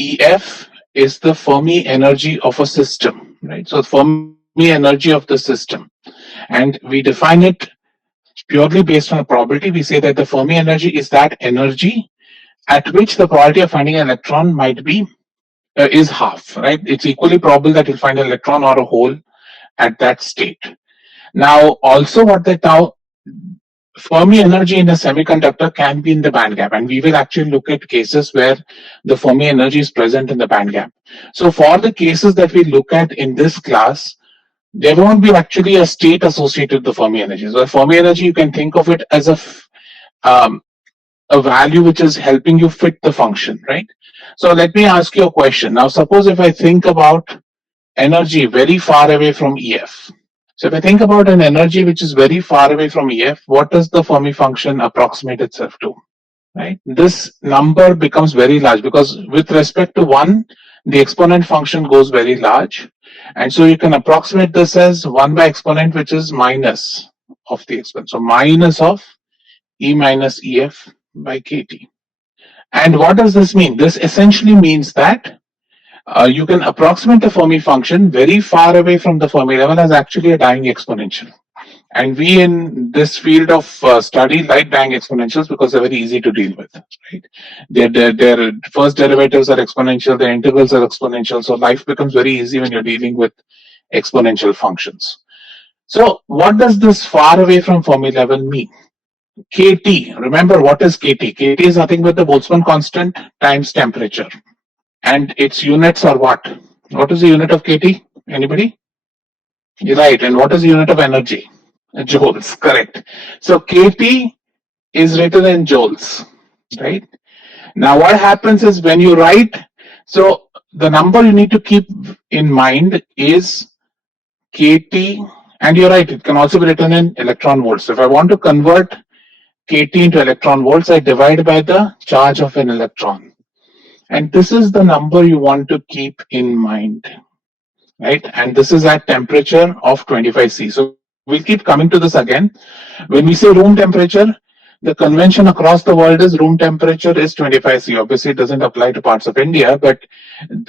EF is the Fermi energy of a system, right? So Fermi energy of the system, and we define it purely based on a probability. We say that the Fermi energy is that energy at which the probability of finding an electron might be is half, right? It's equally probable that you'll find an electron or a hole at that state. Now, also what the Fermi energy in a semiconductor can be in the band gap, and we will actually look at cases where the Fermi energy is present in the band gap. So for the cases that we look at in this class, there won't be actually a state associated with the Fermi energy. So Fermi energy, you can think of it as a value which is helping you fit the function, right? So let me ask you a question. Now, suppose if I think about energy very far away from EF. So if I think about an energy which is very far away from EF, what does the Fermi function approximate itself to, right? This number becomes very large because with respect to 1, the exponent function goes very large. And so you can approximate this as 1 by exponent, which is minus of the exponent. So minus of E minus EF by KT. And what does this mean? This essentially means that you can approximate the Fermi function very far away from the Fermi level as actually a dying exponential. And we in this field of study like dying exponentials because they're very easy to deal with, right? Their first derivatives are exponential, their integrals are exponential, so life becomes very easy when you're dealing with exponential functions. So what does this far away from Fermi level mean? KT, remember what is KT? KT is nothing but the Boltzmann constant times temperature. And its units are what? What is the unit of KT? Anybody? You're right. And what is the unit of energy? Joules, correct. So KT is written in joules, right? Now what happens is when you write, so the number you need to keep in mind is KT, and you're right, it can also be written in electron volts. So if I want to convert KT into electron volts, I divide by the charge of an electron. And this is the number you want to keep in mind, right? And this is at temperature of 25 C. So we'll keep coming to this again. When we say room temperature, the convention across the world is room temperature is 25 C. Obviously, it doesn't apply to parts of India, but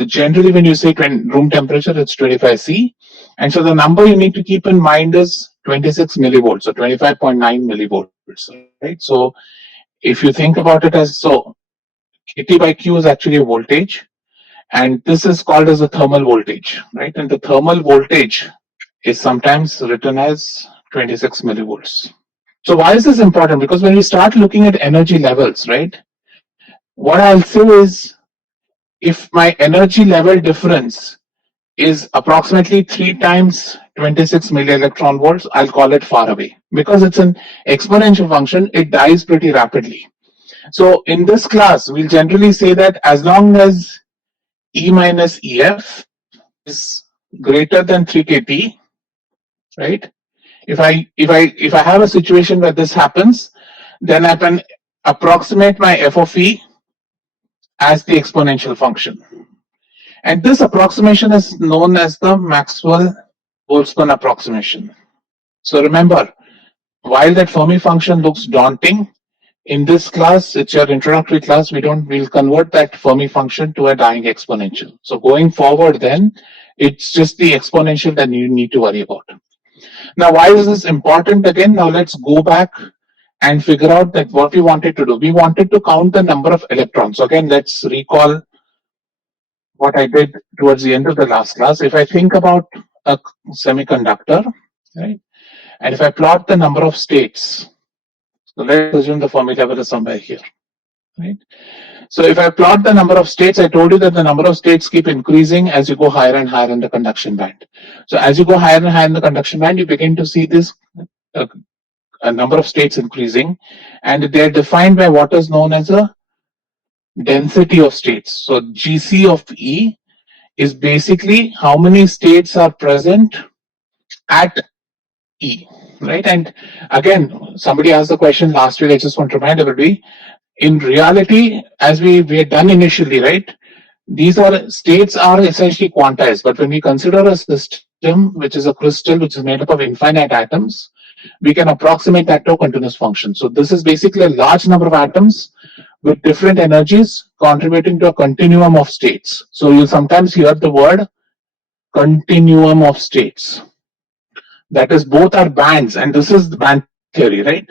generally when you say room temperature, it's 25 C. And so the number you need to keep in mind is 26 millivolts, so 25.9 millivolts, right? So if you think about it as so, KT by Q is actually a voltage, and this is called as a thermal voltage, right? And the thermal voltage is sometimes written as 26 millivolts. So why is this important? Because when we start looking at energy levels, right, what I'll say is if my energy level difference is approximately 3 times 26 millielectron volts, I'll call it far away. Because it's an exponential function, it dies pretty rapidly. So in this class, we'll generally say that as long as E minus EF is greater than 3 kT, right? If I have a situation where this happens, then I can approximate my f of E as the exponential function. And this approximation is known as the Maxwell-Boltzmann approximation. So remember, while that Fermi function looks daunting, in this class, it's your introductory class, we'll convert that Fermi function to a dying exponential. So going forward then, it's just the exponential that you need to worry about. Now, why is this important again? Now let's go back and figure out that what we wanted to do. We wanted to count the number of electrons. So again, let's recall what I did towards the end of the last class. If I think about a semiconductor, right, and if I plot the number of states, so let's assume the Fermi level is somewhere here, right? So if I plot the number of states, I told you that the number of states keep increasing as you go higher and higher in the conduction band. So as you go higher and higher in the conduction band, you begin to see this a number of states increasing, and they're defined by what is known as a density of states. So GC of E is basically how many states are present at E, right? And again, somebody asked the question last week, I just want to remind everybody, in reality, as we had done initially, right, these states are essentially quantized, but when we consider a system, which is a crystal, which is made up of infinite atoms, we can approximate that to a continuous function. So this is basically a large number of atoms with different energies contributing to a continuum of states. So you sometimes hear the word continuum of states. That is, both are bands, and this is the band theory, right?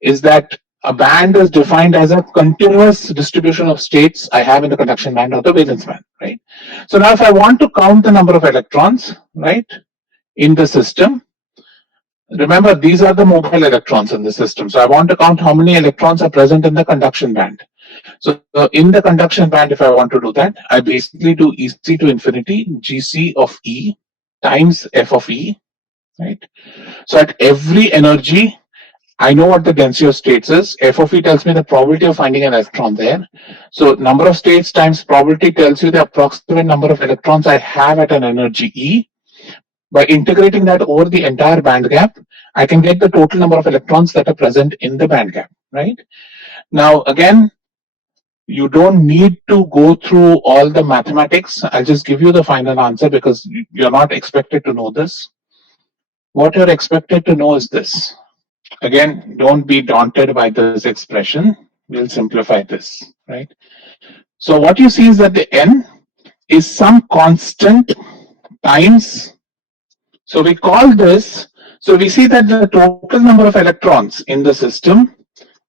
Is that a band is defined as a continuous distribution of states I have in the conduction band or the valence band, right? So now if I want to count the number of electrons, right, in the system, remember these are the mobile electrons in the system. So I want to count how many electrons are present in the conduction band. So in the conduction band, if I want to do that, I basically do EC to infinity GC of E times F of E, right? So at every energy, I know what the density of states is. F of E tells me the probability of finding an electron there. So number of states times probability tells you the approximate number of electrons I have at an energy E. By integrating that over the entire band gap, I can get the total number of electrons that are present in the band gap, right? Now, again, you don't need to go through all the mathematics. I'll just give you the final answer because you're not expected to know this. What you're expected to know is this. Again, don't be daunted by this expression. We'll simplify this, right? So what you see is that the N is some constant times. So we call this, so we see that the total number of electrons in the system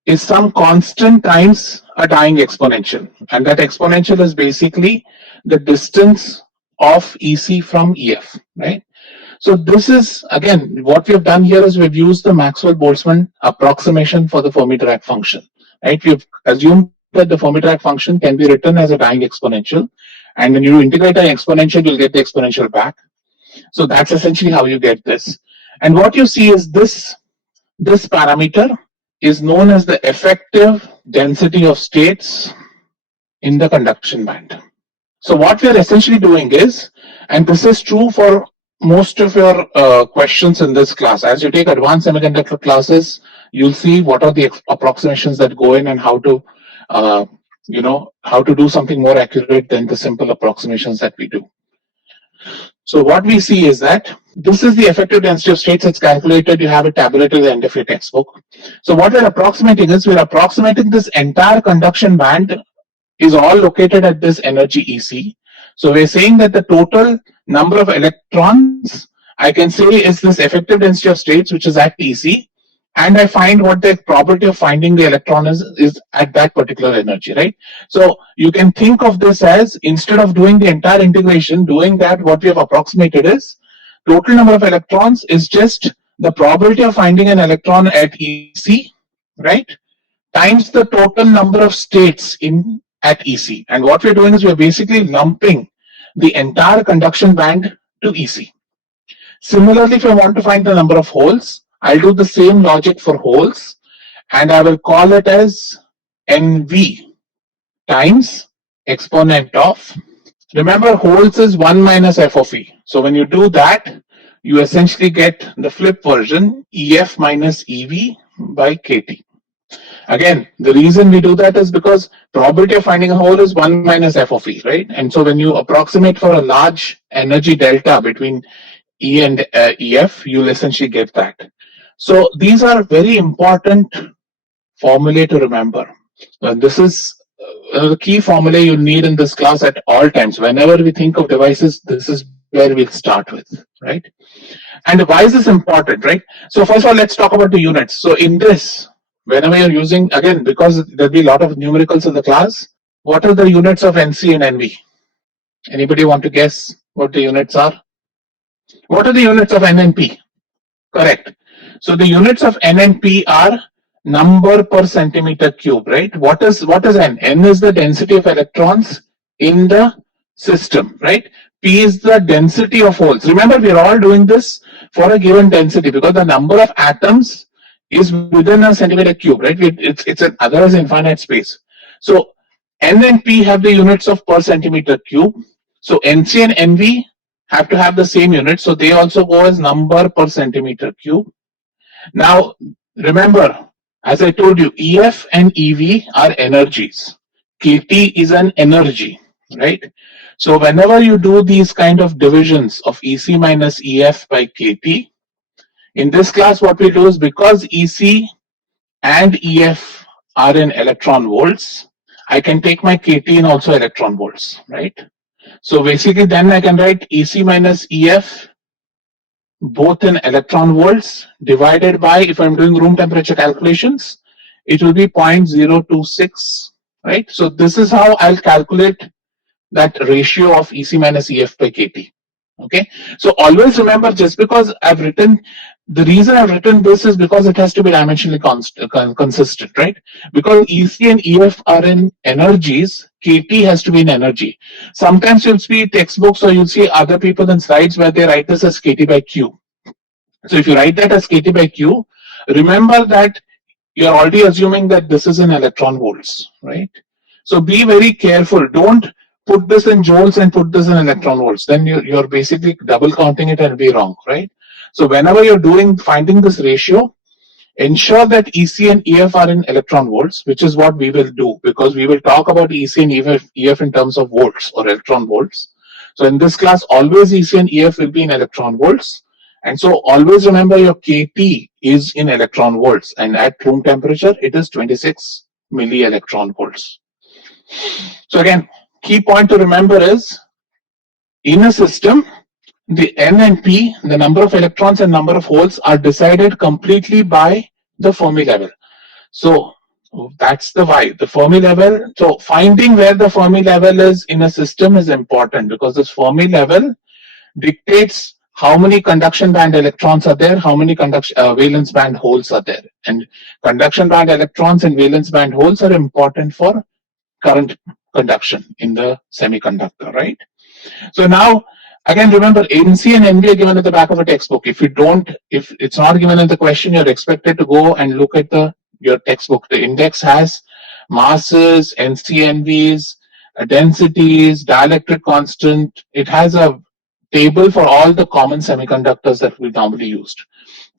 is some constant times a dying exponential. And that exponential is basically the distance of EC from EF, right? So this is, again, what we have done here is we've used the Maxwell-Boltzmann approximation for the Fermi-Dirac function, right? We've assumed that the Fermi-Dirac function can be written as a dying exponential. And when you integrate an exponential, you'll get the exponential back. So that's essentially how you get this. And what you see is this parameter is known as the effective density of states in the conduction band. So what we are essentially doing is, and this is true for most of your questions in this class, as you take advanced semiconductor classes, you'll see what are the approximations that go in and how to, how to do something more accurate than the simple approximations that we do. So what we see is that this is the effective density of states. It's calculated. You have it tabulated at the end of your textbook. So what we're approximating is we're approximating this entire conduction band is all located at this energy EC. So we're saying that the total number of electrons I can say is this effective density of states, which is at EC, and I find what the probability of finding the electron is at that particular energy, right? So you can think of this as, instead of doing the entire integration, doing that, what we have approximated is total number of electrons is just the probability of finding an electron at EC, right, times the total number of states in at EC. And what we're doing is we're basically lumping the entire conduction band to EC. Similarly, if I want to find the number of holes, I'll do the same logic for holes, and I will call it as NV times exponent of, remember, holes is 1 minus F of E. So when you do that, you essentially get the flip version, EF minus EV by KT. Again, the reason we do that is because probability of finding a hole is 1 minus F of E, right? And so when you approximate for a large energy delta between E and EF, you'll essentially get that. So these are very important formulae to remember. This is the key formulae you need in this class at all times. Whenever we think of devices, this is where we'll start with, right? And why is this important, right? So first of all, let's talk about the units. So in this, whenever you're using, again, because there'll be a lot of numericals in the class, what are the units of NC and NV? Anybody want to guess what the units are? What are the units of N and P? Correct. So the units of N and P are number per centimeter cube, right? What is N? N is the density of electrons in the system, right? P is the density of holes. Remember, we are all doing this for a given density because the number of atoms is within a centimeter cube, right? It's an otherwise infinite space. So N and P have the units of per centimeter cube. So NC and NV have to have the same unit. So they also go as number per centimeter cube. Now, remember, as I told you, EF and EV are energies. KT is an energy, right? So whenever you do these kind of divisions of EC minus EF by KT, in this class, what we do is, because EC and EF are in electron volts, I can take my KT in also electron volts, right? So basically then I can write EC minus EF both in electron volts divided by, if I'm doing room temperature calculations, it will be 0.026, right? So this is how I'll calculate that ratio of EC minus EF by KT. Okay, so always remember, just because I've written, the reason I've written this is because it has to be dimensionally consistent, right? Because EC and EF are in energies, KT has to be in energy. Sometimes you'll see textbooks or you'll see other people in slides where they write this as KT by Q. So if you write that as KT by Q, remember that you're already assuming that this is in electron volts, right? So be very careful. Don't put this in joules and put this in electron volts. Then you're basically double counting it and it'll be wrong, right? So whenever you're finding this ratio, ensure that EC and EF are in electron volts, which is what we will do, because we will talk about EC and EF in terms of volts or electron volts. So in this class, always EC and EF will be in electron volts. And so always remember your KT is in electron volts, and at room temperature, it is 26 milli electron volts. So again, key point to remember is, in a system, the N and P, the number of electrons and number of holes, are decided completely by the Fermi level. So that's the why, the Fermi level. So finding where the Fermi level is in a system is important, because this Fermi level dictates how many conduction band electrons are there, how many valence band holes are there. And conduction band electrons and valence band holes are important for current conduction in the semiconductor, right? So now, again, remember, NC and NB are given at the back of a textbook. If it's not given in the question, you're expected to go and look at your textbook. The index has masses, NC, NVs, densities, dielectric constant. It has a table for all the common semiconductors that we normally used.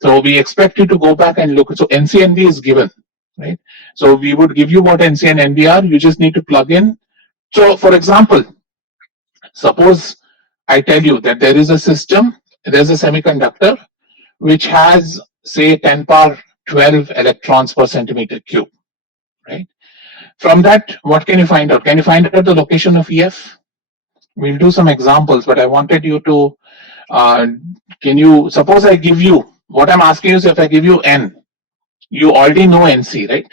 So we expect you to go back and look. So NC, NV is given, right? So we would give you what NC and NV are. You just need to plug in. So for example, suppose I tell you that there is a system, there's a semiconductor which has, say, 10 power 12 electrons per centimeter cube, right? From that, what can you find out? Can you find out the location of EF? We'll do some examples, but I wanted you to, suppose I give you, what I'm asking you is, if I give you N, you already know NC, right?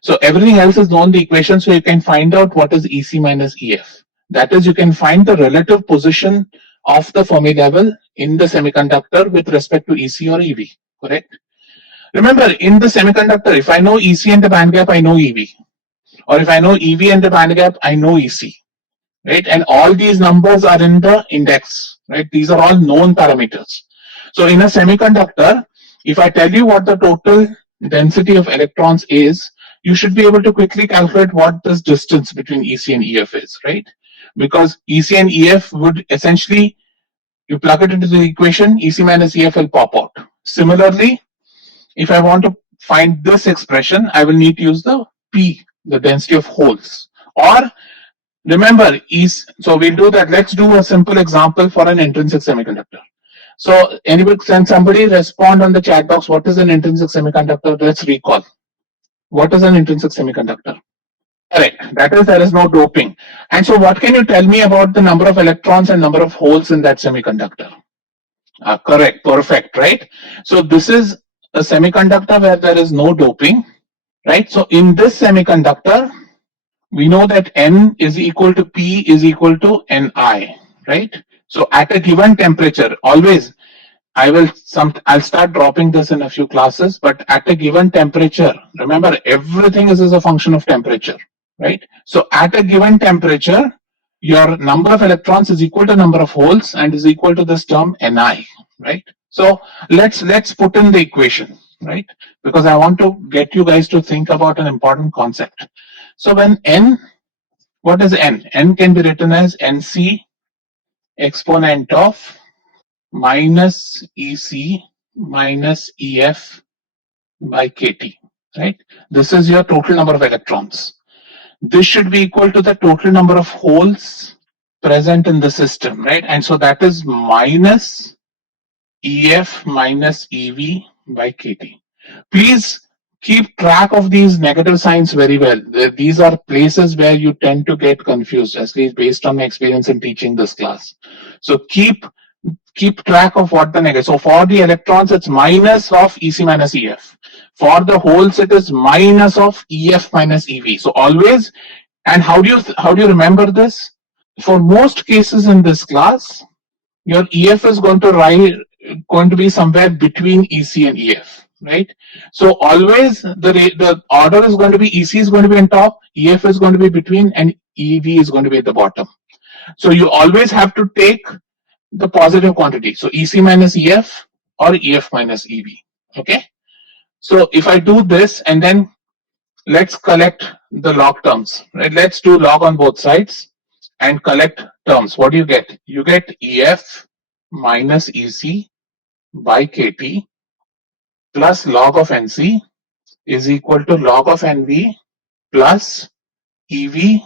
So everything else is known, the equation, so you can find out what is EC minus EF. That is, you can find the relative position of the Fermi level in the semiconductor with respect to EC or EV, correct? Remember, in the semiconductor, if I know EC and the band gap, I know EV. Or if I know EV and the band gap, I know EC, right? And all these numbers are in the index, right? These are all known parameters. So in a semiconductor, if I tell you what the total density of electrons is, you should be able to quickly calculate what this distance between EC and EF is, right? Because EC and EF would essentially, you plug it into the equation, EC minus EF will pop out. Similarly, if I want to find this expression, I will need to use the P, the density of holes. Or remember, so we'll do that. Let's do a simple example for an intrinsic semiconductor. So anybody, can somebody respond on the chat box, what is an intrinsic semiconductor? Let's recall. What is an intrinsic semiconductor? Correct. That is, there is no doping. And so what can you tell me about the number of electrons and number of holes in that semiconductor? Correct. Perfect. Right. So this is a semiconductor where there is no doping. Right. So in this semiconductor, we know that N is equal to P is equal to Ni. Right. So at a given temperature, always, I'll start dropping this in a few classes, but at a given temperature, remember, everything is as a function of temperature, right? So at a given temperature, your number of electrons is equal to number of holes and is equal to this term Ni, right? So let's put in the equation, right? Because I want to get you guys to think about an important concept. So when N, what is N? N can be written as Nc exponent of minus EC minus EF by KT, right? This is your total number of electrons. This should be equal to the total number of holes present in the system, right? And so that is minus EF minus EV by KT. Please keep track of these negative signs very well. These are places where you tend to get confused, at least based on my experience in teaching this class. So keep track of what the negative. So for the electrons, it's minus of EC minus EF. For the holes, it is minus of EF minus EV. So always, and how do you remember this? For most cases in this class, your EF is going to be somewhere between EC and EF, right? So always the order is going to be EC is going to be on top, EF is going to be between, and EV is going to be at the bottom. So you always have to take the positive quantity. So EC minus EF or EF minus EV. Okay. So if I do this and then let's collect the log terms, right? Let's do log on both sides and collect terms. What do you get? You get EF minus EC by KT plus log of NC is equal to log of NV plus EV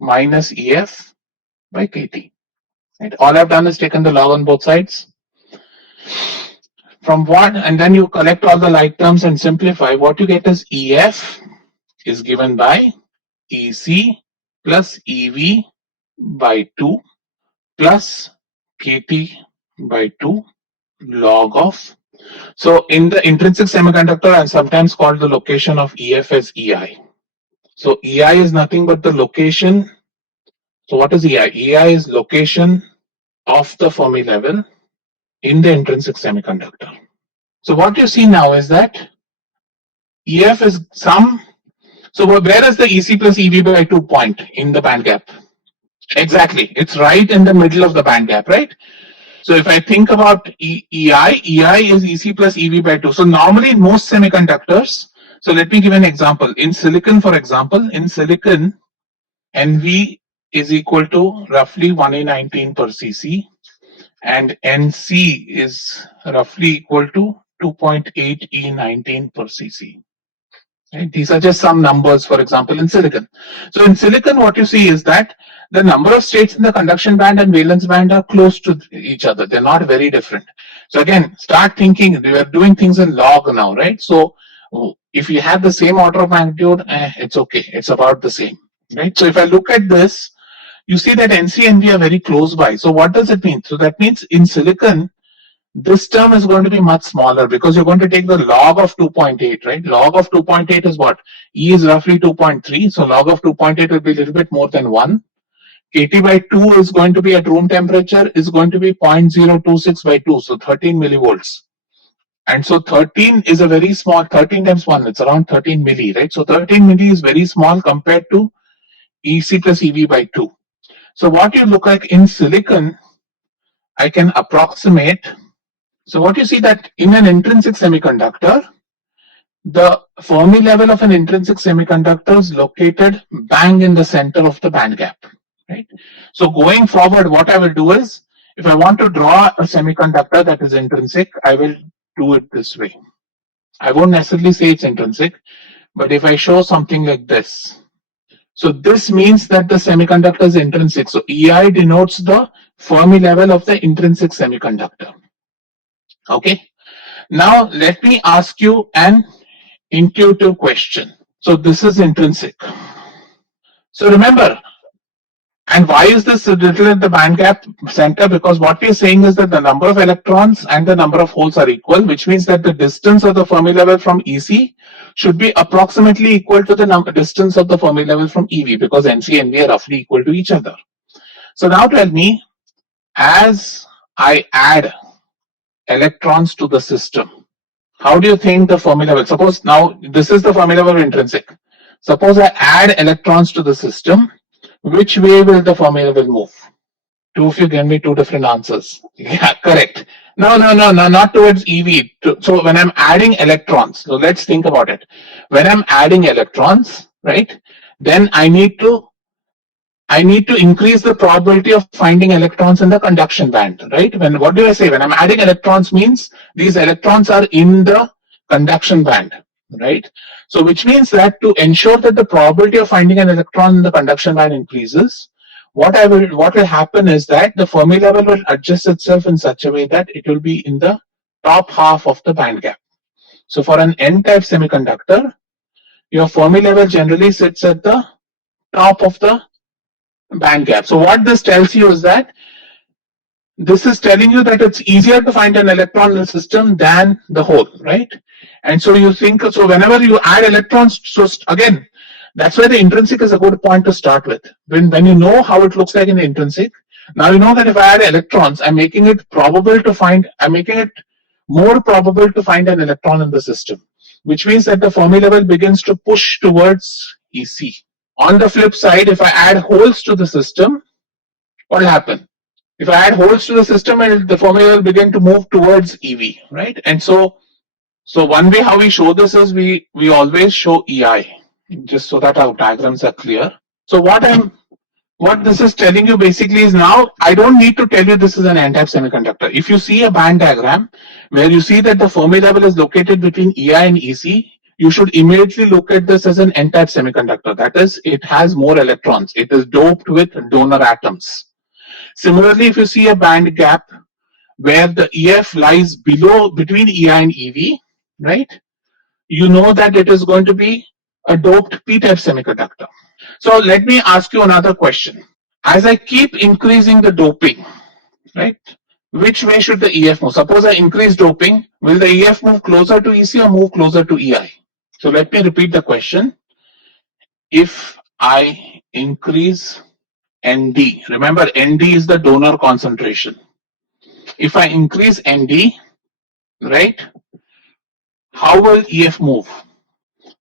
minus EF by KT. Right? All I've done is taken the log on both sides. From what, and then you collect all the like terms and simplify. What you get is EF is given by EC plus EV by 2 plus KT by 2 log of. So in the intrinsic semiconductor, and sometimes called the location of EF as EI. So EI is nothing but the location. So what is EI? EI is location of the Fermi level in the intrinsic semiconductor. So what you see now is that EF is some. So where is the EC plus EV by 2 point in the band gap? Exactly. It's right in the middle of the band gap, right? So if I think about EI is EC plus EV by 2. So normally in most semiconductors, so let me give an example. In silicon, for example, in silicon, NV is equal to roughly 1A19 per cc and NC is roughly equal to 2.8E19 per cc. Right? These are just some numbers, for example, in silicon. So in silicon, what you see is that the number of states in the conduction band and valence band are close to each other. They're not very different. So again, start thinking, we are doing things in log now, right? So if you have the same order of magnitude, it's okay. It's about the same, right? So if I look at this, you see that NC and V are very close by. So what does it mean? So that means in silicon, this term is going to be much smaller because you're going to take the log of 2.8, right? Log of 2.8 is what? E is roughly 2.3. So log of 2.8 will be a little bit more than 1. KT by 2 is going to be at room temperature is going to be 0.026 by 2. So 13 millivolts. And so 13 is a very small, 13 times 1, it's around 13 milli, right? So 13 milli is very small compared to EC plus EV by 2. So what you look like in silicon, I can approximate. So what you see that in an intrinsic semiconductor, the Fermi level of an intrinsic semiconductor is located bang in the center of the band gap, right? So going forward, what I will do is, if I want to draw a semiconductor that is intrinsic, I will do it this way. I won't necessarily say it's intrinsic, but if I show something like this, so this means that the semiconductor is intrinsic. So EI denotes the Fermi level of the intrinsic semiconductor. Okay. Now let me ask you an intuitive question. So this is intrinsic. So remember, and why is this little at the band gap center? Because what we are saying is that the number of electrons and the number of holes are equal, which means that the distance of the Fermi level from EC should be approximately equal to the distance of the Fermi level from EV, because NC and V are roughly equal to each other. So now tell me, as I add electrons to the system, how do you think the Fermi level? Suppose now this is the Fermi level of intrinsic. Suppose I add electrons to the system. Which way will the Fermi level move? Two of you gave me two different answers. Yeah, correct. No, not towards EV. So when I'm adding electrons, so let's think about it. When I'm adding electrons, right, then I need to increase the probability of finding electrons in the conduction band, right? What do I say? When I'm adding electrons means these electrons are in the conduction band, right? So which means that to ensure that the probability of finding an electron in the conduction band increases, what will happen is that the Fermi level will adjust itself in such a way that it will be in the top half of the band gap. So for an N-type semiconductor, your Fermi level generally sits at the top of the band gap. So what this tells you is that this is telling you that it's easier to find an electron in the system than the hole, right? And so you think, so whenever you add electrons, so again, that's where the intrinsic is a good point to start with. When you know how it looks like in the intrinsic, now you know that if I add electrons, I'm making it more probable to find an electron in the system, which means that the Fermi level begins to push towards EC. On the flip side, if I add holes to the system, what will happen? If I add holes to the system, and the Fermi will begin to move towards EV, right? And so one way how we show this is we always show EI, just so that our diagrams are clear. So what this is telling you basically is, now I don't need to tell you this is an N-type semiconductor. If you see a band diagram where you see that the Fermi level is located between EI and EC, you should immediately look at this as an N-type semiconductor. That is, it has more electrons. It is doped with donor atoms. Similarly, if you see a band gap where the EF lies between EI and EV, right, you know that it is going to be a doped P-type semiconductor. So let me ask you another question. As I keep increasing the doping, right, which way should the EF move? Suppose I increase doping, will the EF move closer to EC or move closer to EI? So let me repeat the question. If I increase ND, remember ND is the donor concentration. If I increase ND, right, how will EF move?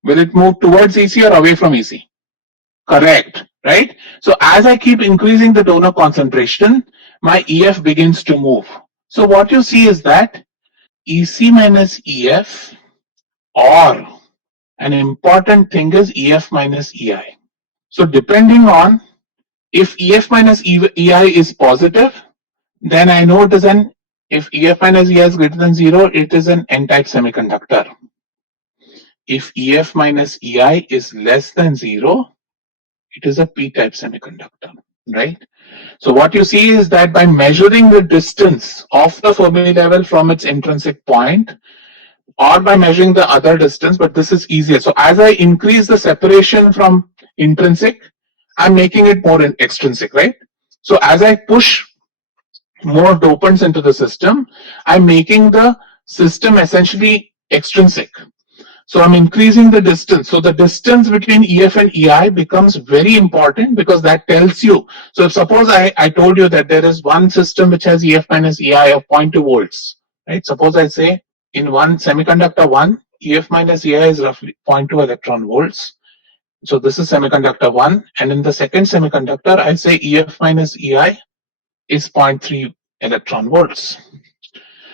Will it move towards EC or away from EC? Correct, right? So as I keep increasing the donor concentration, my EF begins to move. So what you see is that EC minus EF, or an important thing is EF minus EI. So depending on if EF minus EI is positive, then I know it is if EF minus EI is greater than 0, it is an N-type semiconductor. If EF minus EI is less than 0, it is a P-type semiconductor, right? So what you see is that by measuring the distance of the Fermi level from its intrinsic point, or by measuring the other distance, but this is easier. So as I increase the separation from intrinsic, I'm making it more extrinsic, right? So as I push more dopants into the system, I'm making the system essentially extrinsic. So I'm increasing the distance. So the distance between EF and EI becomes very important, because that tells you. So if suppose I told you that there is one system which has EF minus EI of 0.2 volts, right? Suppose I say in one semiconductor 1, EF minus EI is roughly 0.2 electron volts. So this is semiconductor 1. And in the second semiconductor, I say EF minus EI is 0.3 electron volts.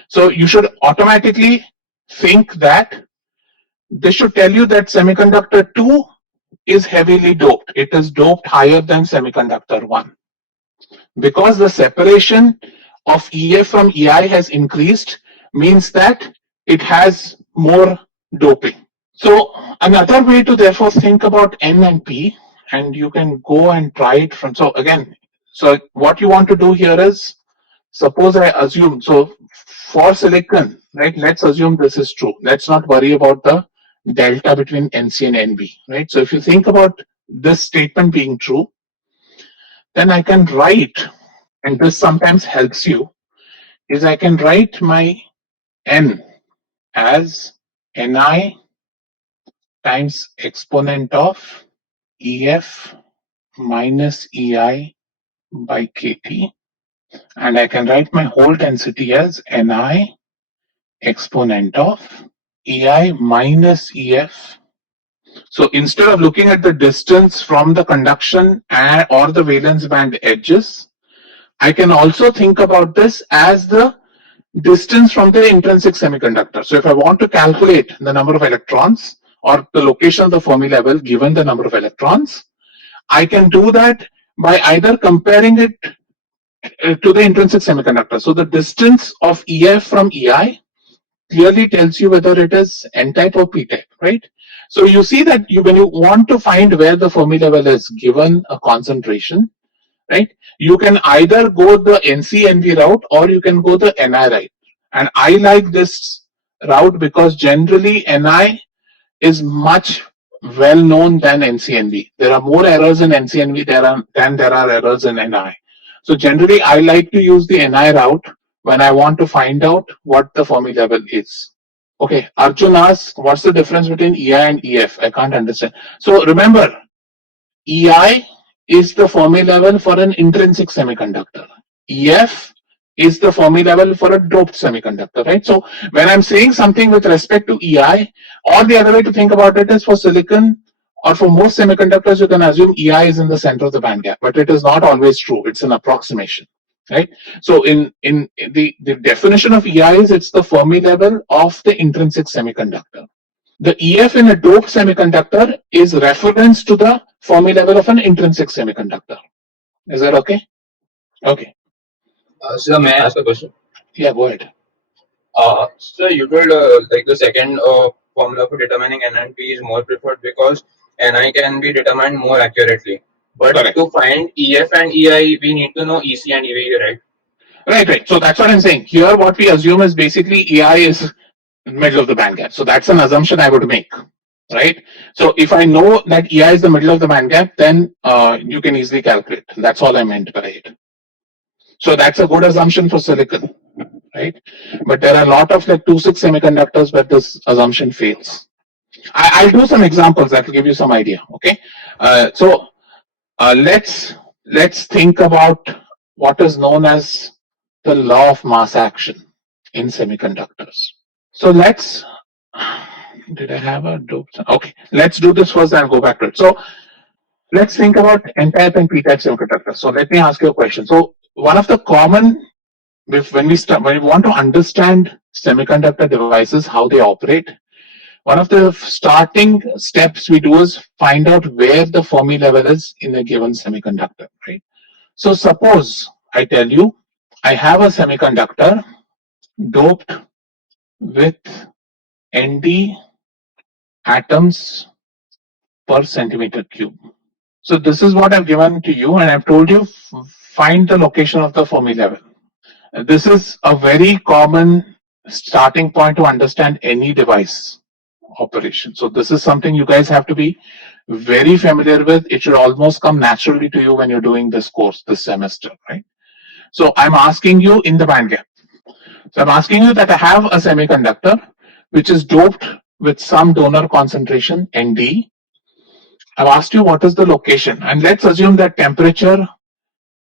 So you should automatically think that this should tell you that semiconductor 2 is heavily doped. It is doped higher than semiconductor 1. Because the separation of EF from EI has increased, means that it has more doping. So another way to therefore think about N and P, and you can go and try it from, so again, so what you want to do here is, suppose I assume, so for silicon, right, let's assume this is true. Let's not worry about the delta between NC and NB, right? So if you think about this statement being true, then I can write, and this sometimes helps you, is I can write my N as Ni times exponent of EF minus EI by KT, and I can write my hole density as Ni exponent of EI minus EF. So instead of looking at the distance from the conduction or the valence band edges, I can also think about this as the distance from the intrinsic semiconductor. So if I want to calculate the number of electrons or the location of the Fermi level given the number of electrons, I can do that by either comparing it to the intrinsic semiconductor. So the distance of EF from EI clearly tells you whether it is N-type or P-type, right? So you see that when you want to find where the Fermi level is given a concentration, right, you can either go the NC-NV route or you can go the Ni route. And I like this route because generally Ni is much well known than NCNV. There are more errors in NCNV than there are errors in Ni. So generally, I like to use the Ni route when I want to find out what the Fermi level is. Okay, Arjun asks, what's the difference between EI and EF? I can't understand. So remember, EI is the Fermi level for an intrinsic semiconductor. EF is the Fermi level for a doped semiconductor, right? So when I'm saying something with respect to EI, or the other way to think about it is for silicon or for most semiconductors, you can assume EI is in the center of the band gap, but it is not always true. It's an approximation, right? So in the definition of EI is it's the Fermi level of the intrinsic semiconductor. The EF in a doped semiconductor is reference to the Fermi level of an intrinsic semiconductor. Is that okay? Okay. Sir, may I ask a question? Yeah, go ahead. Sir, you told like the second formula for determining N and P is more preferred because Ni can be determined more accurately. But Correct. to find EF and EI, we need to know EC and EV, right? Right. So that's what I'm saying. Here, what we assume is basically EI is middle of the band gap. So that's an assumption I would make, right? So if I know that EI is the middle of the band gap, then you can easily calculate. That's all I meant by it. So that's a good assumption for silicon, right? But there are a lot of like 2-6 semiconductors where this assumption fails. I'll do some examples that will give you some idea. Okay, so let's think about what is known as the law of mass action in semiconductors. So let's. Did I have a dope? Okay, let's do this first and go back to it. So let's think about N-type and P-type semiconductors. So let me ask you a question. So one of the common when we want to understand semiconductor devices, how they operate, one of the starting steps we do is find out where the Fermi level is in a given semiconductor, right? So suppose I tell you I have a semiconductor doped with Nd atoms per centimeter cube. So this is what I've given to you, and I've told you find the location of the Fermi level. This is a very common starting point to understand any device operation. So this is something you guys have to be very familiar with. It should almost come naturally to you when you're doing this course this semester, right? So I'm asking you in the band gap. So I'm asking you that I have a semiconductor which is doped with some donor concentration Nd. I've asked you what is the location, and let's assume that temperature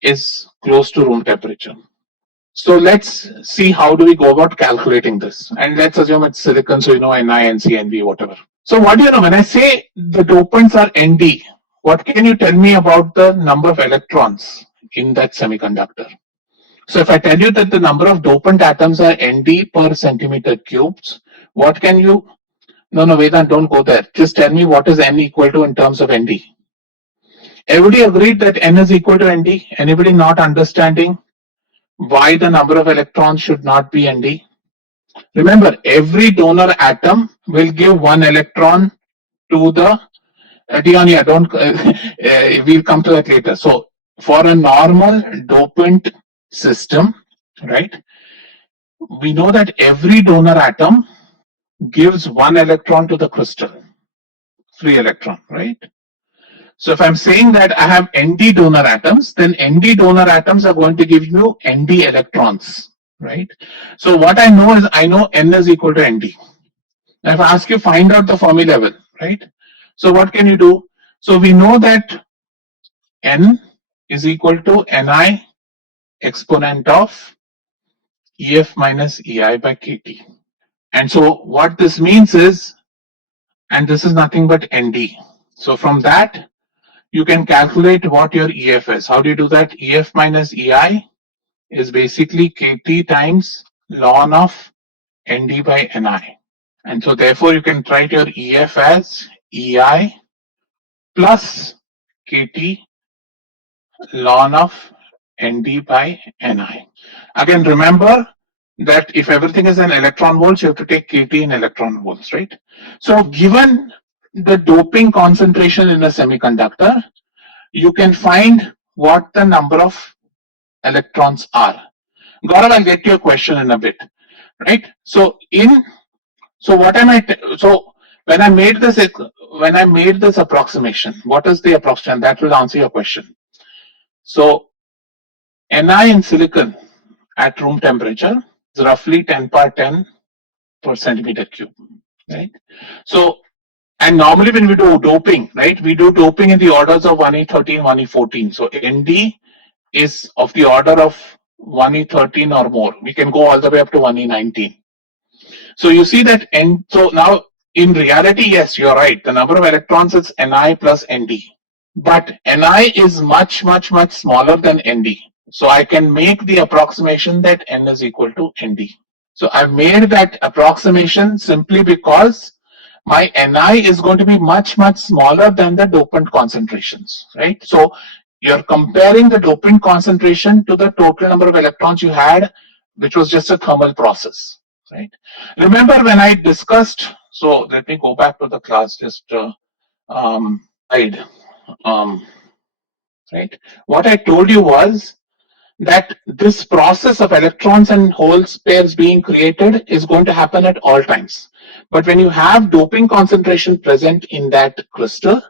is close to room temperature. So let's see how do we go about calculating this, and let's assume it's silicon, so you know Ni, Nc, Nv, whatever. So what do you know when I say the dopants are Nd? What can you tell me about the number of electrons in that semiconductor? So if I tell you that the number of dopant atoms are Nd per centimeter cubes, what can you? No, Vedant, don't go there. Just tell me what is N equal to in terms of Nd. Everybody agreed that N is equal to Nd. Anybody not understanding why the number of electrons should not be Nd? Remember, every donor atom will give one electron to the Dionia. Don't we'll come to that later. So for a normal dopant system, right? We know that every donor atom gives one electron to the crystal, free electron, right? So if I'm saying that I have Nd donor atoms, then Nd donor atoms are going to give you Nd electrons, right? So what I know is I know N is equal to Nd. Now if I ask you find out the Fermi level, right? So what can you do? So we know that N is equal to Ni exponent of Ef minus Ei by Kt. And so what this means is, and this is nothing but Nd. So from that, you can calculate what your EF is. How do you do that? EF minus EI is basically Kt times ln of Nd by Ni. And so therefore you can write your EF as EI plus Kt ln of Nd by Ni. Again, remember that if everything is in electron volts, you have to take Kt in electron volts, right? So given the doping concentration in a semiconductor, you can find what the number of electrons are. Gaurav, I'll get to your question in a bit, right? So in So what am I? So when I made this approximation, what is the approximation? That will answer your question. So Ni in silicon at room temperature is roughly 10 power 10 per centimeter cube, right? So, and normally when we do doping, right, we do doping in the orders of 1e13, 1e14. So Nd is of the order of 1e13 or more. We can go all the way up to 1e19. So you see that, and so now in reality, yes, you're right. The number of electrons is Ni plus Nd, but Ni is much, much, much smaller than Nd. So I can make the approximation that N is equal to Nd. So I've made that approximation simply because my Ni is going to be much, much smaller than the dopant concentrations, right? So you're comparing the dopant concentration to the total number of electrons you had, which was just a thermal process, right? Remember when I discussed, so let me go back to the class, just slide, right? What I told you was that this process of electrons and holes pairs being created is going to happen at all times. But when you have doping concentration present in that crystal,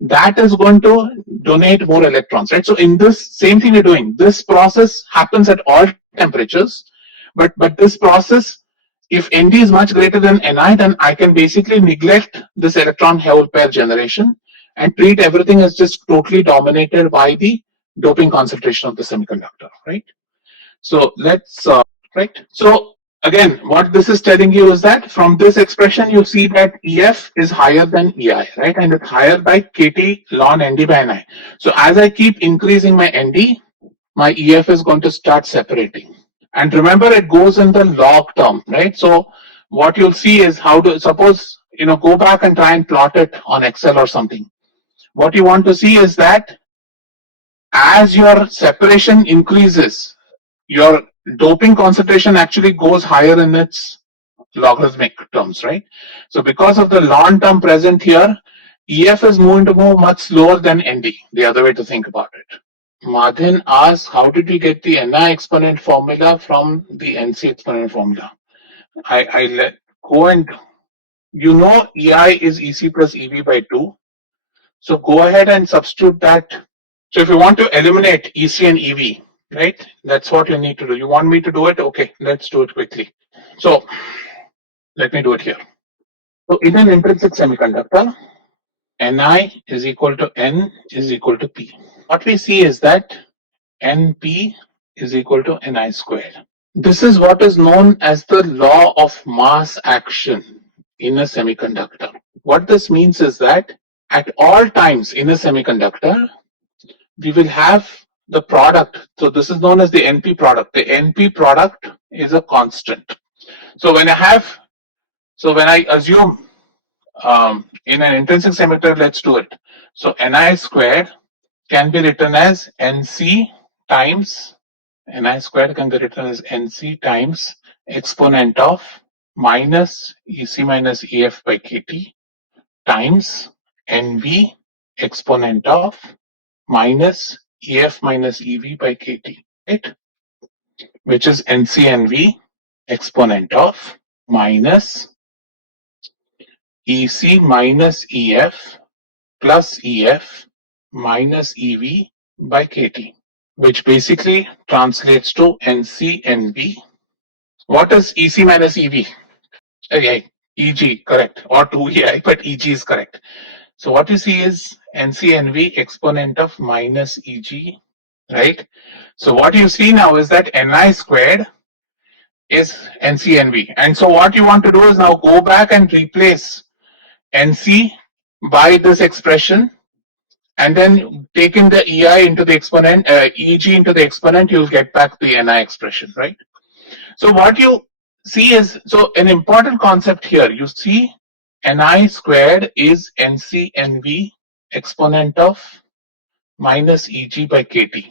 that is going to donate more electrons, right? So in this same thing we're doing, this process happens at all temperatures, but this process, if Nd is much greater than Ni, then I can basically neglect this electron hole pair generation and treat everything as just totally dominated by the doping concentration of the semiconductor, right? So let's, right? So again, what this is telling you is that from this expression, you see that EF is higher than EI, right? And it's higher by KT ln ND by Ni. So as I keep increasing my ND, my EF is going to start separating. And remember, it goes in the log term, right? So what you'll see is how to, suppose, go back and try and plot it on Excel or something. What you want to see is that as your separation increases, your doping concentration actually goes higher in its logarithmic terms, right? So because of the ln term present here, EF is going to move much slower than ND, the other way to think about it. Madhin asks, how did we get the Ni exponent formula from the NC exponent formula? I let go and, EI is EC plus EV by 2. So go ahead and substitute that. So if you want to eliminate EC and EV, right, that's what you need to do. You want me to do it? Okay, let's do it quickly. So let me do it here. So in an intrinsic semiconductor, Ni is equal to N is equal to P. What we see is that Np is equal to Ni squared. This is what is known as the law of mass action in a semiconductor. What this means is that at all times in a semiconductor, we will have the product. So this is known as the NP product. The NP product is a constant. So when I assume in an intrinsic semiconductor, let's do it. So Ni squared can be written as Nc times, Ni squared can be written as Nc times exponent of minus Ec minus Ef by Kt times Nv exponent of minus Ef minus Ev by Kt, right? Which is NcNv exponent of minus Ec minus Ef plus Ef minus Ev by Kt, which basically translates to NcNv. What is Ec minus Ev? Eg, correct, or 2Ei, but Eg is correct. So what you see is NcNv exponent of minus Eg, right? So what you see now is that Ni squared is NcNv. And so what you want to do is now go back and replace Nc by this expression, and then take in the Ei into the exponent, Eg into the exponent, you'll get back the Ni expression, right? So what you see is, so an important concept here, you see Ni squared is NcNv exponent of minus Eg by Kt.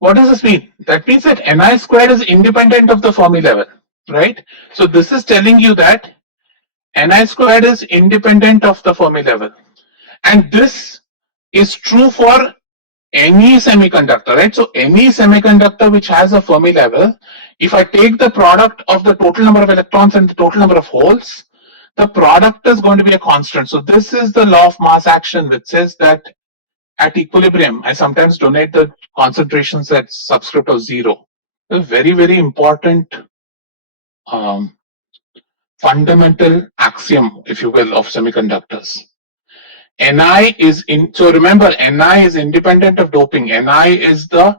What does this mean? That means that Ni squared is independent of the Fermi level, right? So this is telling you that Ni squared is independent of the Fermi level. And this is true for any semiconductor, right? So any semiconductor which has a Fermi level, if I take the product of the total number of electrons and the total number of holes, the product is going to be a constant. So this is the law of mass action, which says that at equilibrium, I sometimes donate the concentrations at subscript of 0. A very, very important um, fundamental axiom, if you will, of semiconductors. Ni is in, so remember, Ni is independent of doping. Ni is the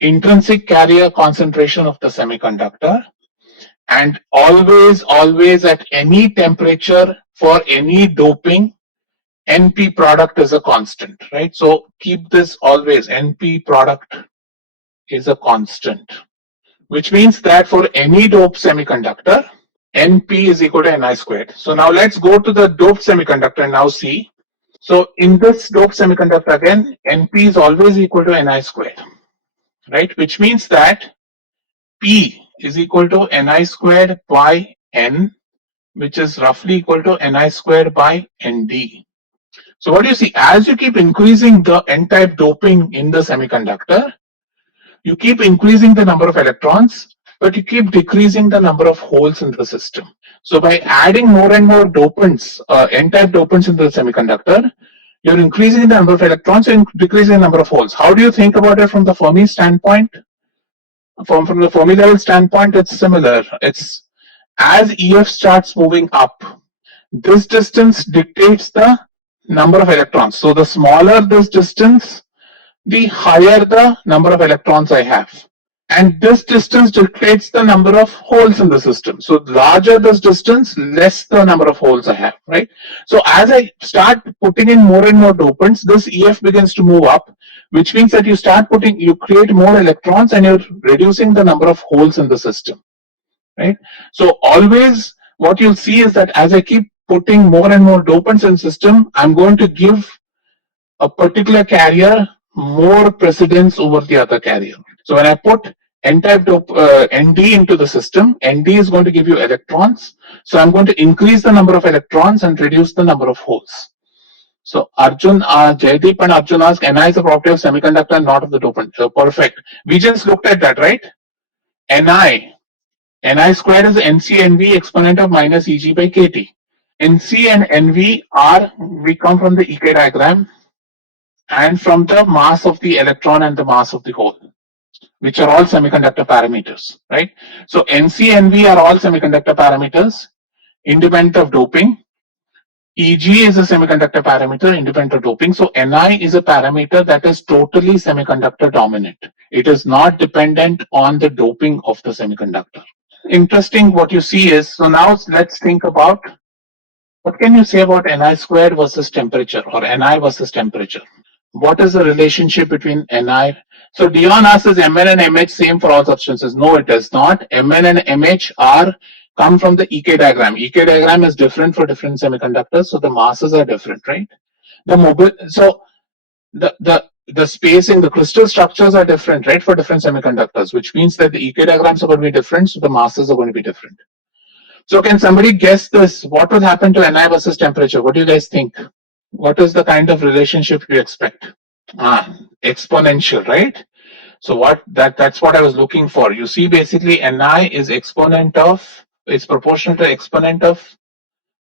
intrinsic carrier concentration of the semiconductor, and always at any temperature for any doping, NP product is a constant, right? So keep this always, NP product is a constant, which means that for any doped semiconductor, NP is equal to Ni squared. So now let's go to the doped semiconductor and now see. So in this doped semiconductor again, NP is always equal to Ni squared, right? Which means that P is equal to Ni squared by N, which is roughly equal to Ni squared by Nd. So what do you see? As you keep increasing the N-type doping in the semiconductor, you keep increasing the number of electrons, but you keep decreasing the number of holes in the system. So by adding more and more dopants, N-type dopants in the semiconductor, you're increasing the number of electrons and decreasing the number of holes. How do you think about it from the Fermi standpoint? From the Fermi level standpoint, it's similar. It's as EF starts moving up, this distance dictates the number of electrons. So the smaller this distance, the higher the number of electrons I have. And this distance dictates the number of holes in the system. So larger this distance, less the number of holes I have, right? So as I start putting in more and more dopants, this EF begins to move up, which means that you create more electrons and you're reducing the number of holes in the system, right? So always what you'll see is that as I keep putting more and more dopants in system, I'm going to give a particular carrier more precedence over the other carrier. So when I put N-type Nd into the system, Nd is going to give you electrons. So I'm going to increase the number of electrons and reduce the number of holes. So Arjun, Jaydeep and Arjun ask, Ni is a property of semiconductor, not of the dopant. So perfect. We just looked at that, right? Ni squared is NC/Nv exponent of minus Eg by kT. Nc and Nv are, we come from the Ek diagram and from the mass of the electron and the mass of the hole, which are all semiconductor parameters, right? So Nc and Nv are all semiconductor parameters, independent of doping. Eg is a semiconductor parameter, independent of doping. So Ni is a parameter that is totally semiconductor dominant. It is not dependent on the doping of the semiconductor. Interesting what you see is, so now let's think about what can you say about Ni squared versus temperature, or Ni versus temperature? What is the relationship between Ni? So Dion asks, is Mn and Mh same for all substances? No, it is not. Mn and Mh are come from the Ek diagram. Ek diagram is different for different semiconductors, so the masses are different, right? So the spacing, the crystal structures are different, right, for different semiconductors, which means that the Ek diagrams are going to be different, so the masses are going to be different. So can somebody guess this? What will happen to Ni versus temperature? What do you guys think? What is the kind of relationship you expect? Exponential, right? So that's what I was looking for. You see, basically Ni is exponent of, it's proportional to exponent of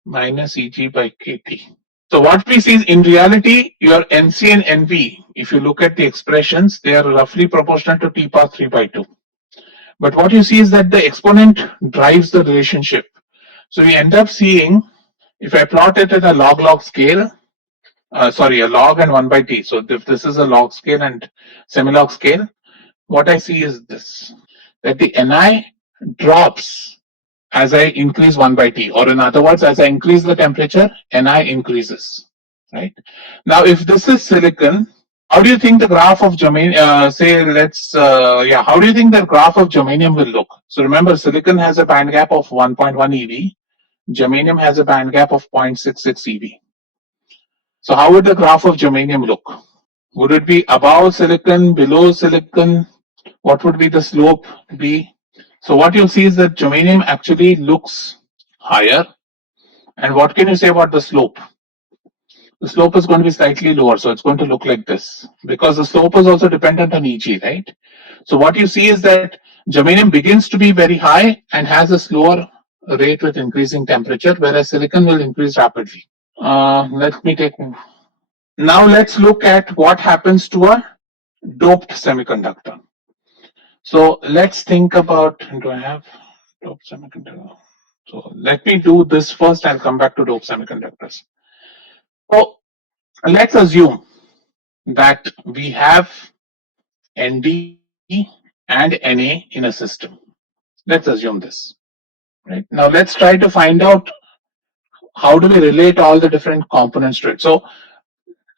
minus Eg by kT. So what we see is, in reality, your Nc and Nv, if you look at the expressions, they are roughly proportional to T power 3 by 2. But what you see is that the exponent drives the relationship. So you end up seeing, if I plot it at a log scale, a log and 1 by t. So if this is a log scale and semi-log scale, what I see is this, that the Ni drops as I increase 1 by t, or in other words, as I increase the temperature, Ni increases, right? Now, if this is silicon, how do you think the graph of germanium, how do you think the graph of germanium will look? So remember, silicon has a band gap of 1.1 eV, germanium has a band gap of 0.66 eV. So how would the graph of germanium look? Would it be above silicon, below silicon? What would be the slope be? So what you'll see is that germanium actually looks higher. And what can you say about the slope? The slope is going to be slightly lower, so it's going to look like this, because the slope is also dependent on Eg, right? So what you see is that germanium begins to be very high and has a slower rate with increasing temperature, whereas silicon will increase rapidly. Let me take. Now let's look at what happens to a doped semiconductor. So let's think about, do I have doped semiconductor? So let me do this first. I'll come back to doped semiconductors. So let's assume that we have ND and Na in a system. Let's assume this. Right? Now let's try to find out how do we relate all the different components to it. So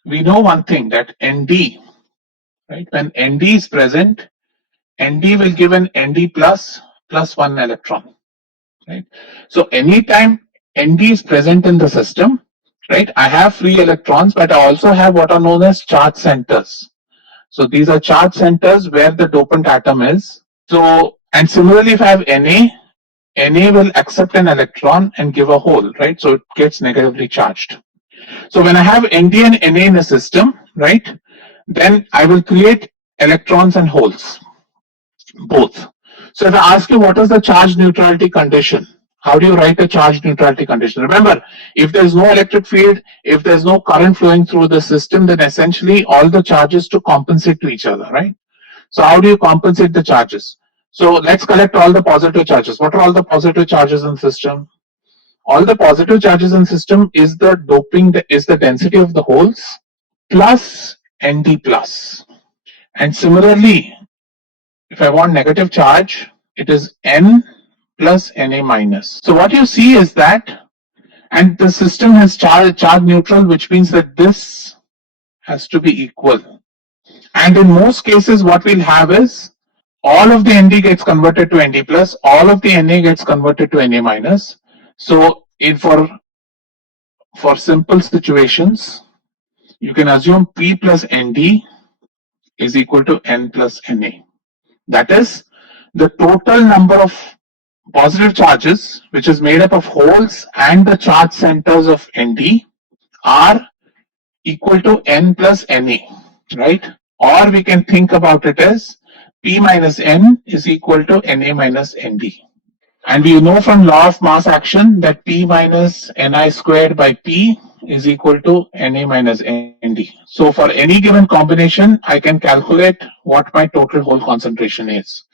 we know one thing, that ND, right? When ND is present, ND will give an ND plus one electron, right? So anytime ND is present in the system, right, I have free electrons, but I also have what are known as charge centers. So these are charge centers where the dopant atom is. So, and similarly, if I have Na will accept an electron and give a hole, right? So it gets negatively charged. So when I have Nd and Na in a system, right, then I will create electrons and holes, both. So if I ask you what is the charge neutrality condition, how do you write a charge neutrality condition? Remember, if there's no electric field, if there's no current flowing through the system, then essentially all the charges to compensate to each other, right? So how do you compensate the charges? So let's collect all the positive charges. What are all the positive charges in the system? All the positive charges in the system is the doping, is the density of the holes plus Nd plus. And similarly, if I want negative charge, it is N plus Na minus. So what you see is that, and the system has charge neutral, which means that this has to be equal. And in most cases, what we'll have is all of the Nd gets converted to Nd plus, all of the Na gets converted to Na minus. So for simple situations, you can assume P plus Nd is equal to N plus Na. That is, the total number of positive charges, which is made up of holes and the charge centers of Nd, are equal to N plus Na, right? Or we can think about it as P minus N is equal to Na minus Nd. And we know from law of mass action that P minus Ni squared by P is equal to Na minus Nd. So for any given combination, I can calculate what my total hole concentration is.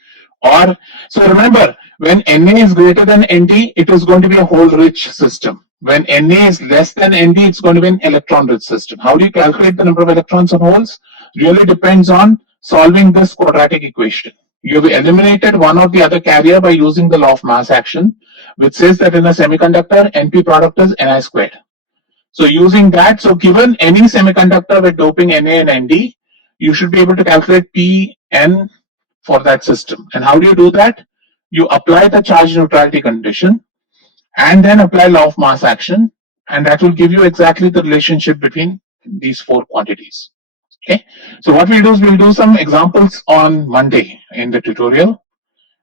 Or, so remember, when Na is greater than Nd, it is going to be a hole rich system. When Na is less than Nd, it's going to be an electron rich system. How do you calculate the number of electrons and holes? Really depends on solving this quadratic equation. You have eliminated one or the other carrier by using the law of mass action, which says that in a semiconductor, NP product is Ni squared. So using that, so given any semiconductor with doping Na and Nd, you should be able to calculate Pn for that system. And how do you do that? You apply the charge neutrality condition and then apply law of mass action, and that will give you exactly the relationship between these four quantities. Okay, so what we'll do is we'll do some examples on Monday in the tutorial.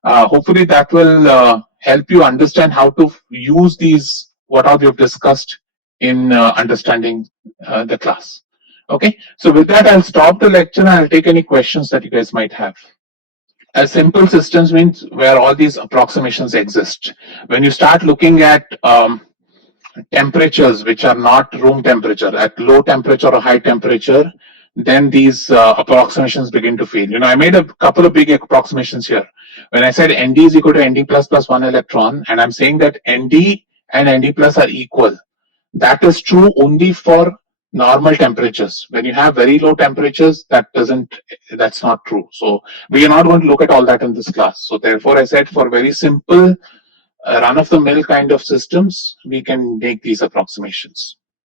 Hopefully that will help you understand how to use these, what all we've discussed in understanding the class. Okay, so with that, I'll stop the lecture and I'll take any questions that you guys might have. A simple systems means where all these approximations exist. When you start looking at temperatures which are not room temperature, at low temperature or high temperature, then these approximations begin to fail. You know, I made a couple of big approximations here. When I said Nd is equal to Nd plus one electron, and I'm saying that Nd and Nd plus are equal, that is true only for normal temperatures. When you have very low temperatures, that's not true. So we are not going to look at all that in this class. So therefore I said for very simple run of the mill kind of systems, we can make these approximations.